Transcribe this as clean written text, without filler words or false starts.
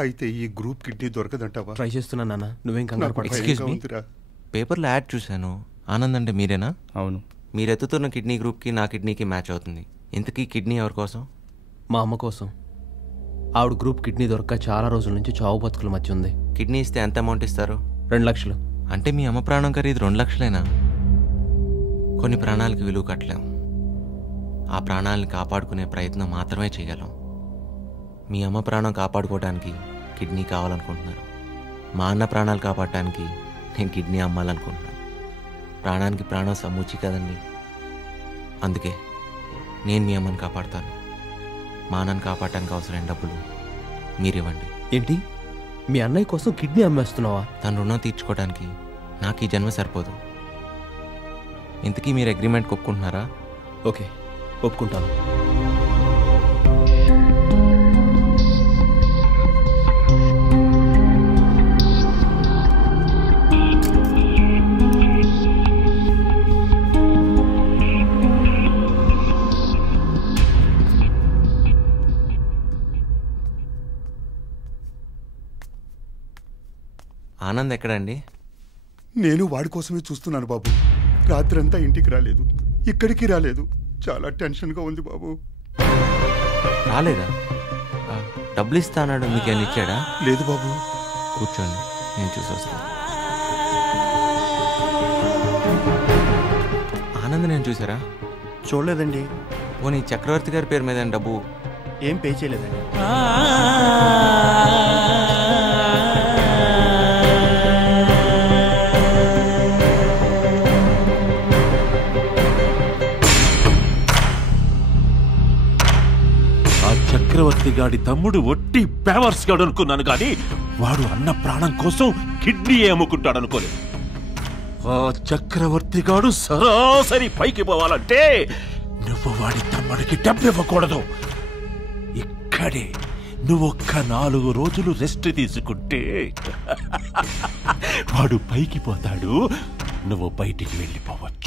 అయితే ఈ group kidney దొరకదంటావా? Try చేస్తున్నా నాన్న, నువ్వేం కంగారు పడకు. ఎక్స్క్యూజ్ మీ, పేపర్లో యాడ్ చూశాను. ఆనంద్ అంటే మీరేనా? అవును. మీరు ఎత్తుతున్న కిడ్నీ గ్రూప్కి నా కిడ్నీకి మ్యాచ్ అవుతుంది. ఇంతకీ కిడ్నీ ఎవరి కోసం? మా అమ్మ కోసం. ఆవిడ గ్రూప్ కిడ్నీ దొరక్క చాలా రోజుల నుంచి చావు బతుకుల మధ్య ఉంది. కిడ్నీ ఇస్తే ఎంత అమౌంట్ ఇస్తారు? 2 లక్షలు. అంటే మీ అమ్మ ప్రాణం ఖరీదు 2 లక్షలేనా? కొన్ని ప్రాణాలకి విలువ కట్టలేం. ఆ ప్రాణాలని కాపాడుకునే ప్రయత్నం మాత్రమే చేయగలం. మీ అమ్మ ప్రాణం కాపాడుకోవడానికి కిడ్నీ కావాలనుకుంటున్నారు. మా అన్న ప్రాణాలు కాపాడటానికి నేను కిడ్నీ అమ్మాలనుకుంటున్నాను. ప్రాణానికి ప్రాణం సమ్మూచి కదండి. అందుకే నేను మీ అమ్మని కాపాడతాను. మా అన్నని కాపాడటానికి అవసరమైన డబ్బులు మీరివ్వండి. ఏంటి, మీ అన్నయ్య కోసం కిడ్నీ అమ్మేస్తున్నావా? తన రుణం తీర్చుకోవడానికి నాకు ఈ జన్మ సరిపోదు. ఇంతకీ మీరు అగ్రిమెంట్ ఒప్పుకుంటున్నారా? ఓకే, ఒప్పుకుంటాను. ఆనంద్ ఎక్కడండి? నేను వాడి కోసమే చూస్తున్నాను బాబు. రాత్రంతా ఇంటికి రాలేదు, ఇక్కడికి రాలేదు. చాలా టెన్షన్గా ఉంది బాబు. రాలేదా? డబ్బులు ఇస్తా అన్నాడు, మీకేమైనా ఇచ్చాడా? లేదు బాబు. కూర్చోండి, నేను చూసి వస్తాను. ఆనంద్ నేను చూసారా? చూడలేదండి. పోనీ చక్రవర్తి గారి పేరు మీద డబ్బు ఏం పే చేయలేదండి. చక్రవర్తి గాడి తమ్ముడు ఒట్టి పేవర్స్ గాడు అనుకున్నాను కానీ వాడు అన్న ప్రాణం కోసం కిడ్నీ అమ్ముకుంటాడు అనుకోలేదు. ఆ చక్రవర్తి గాడు సరాసరి పైకి పోవాలంటే నువ్వు వాడి తమ్ముడికి డబ్బు ఇవ్వకూడదు. ఇక్కడే నువ్వు ఒక్క 4 రోజులు రెస్ట్ తీసుకుంటే వాడు పైకి పోతాడు, నువ్వు బయటికి వెళ్ళిపోవచ్చు.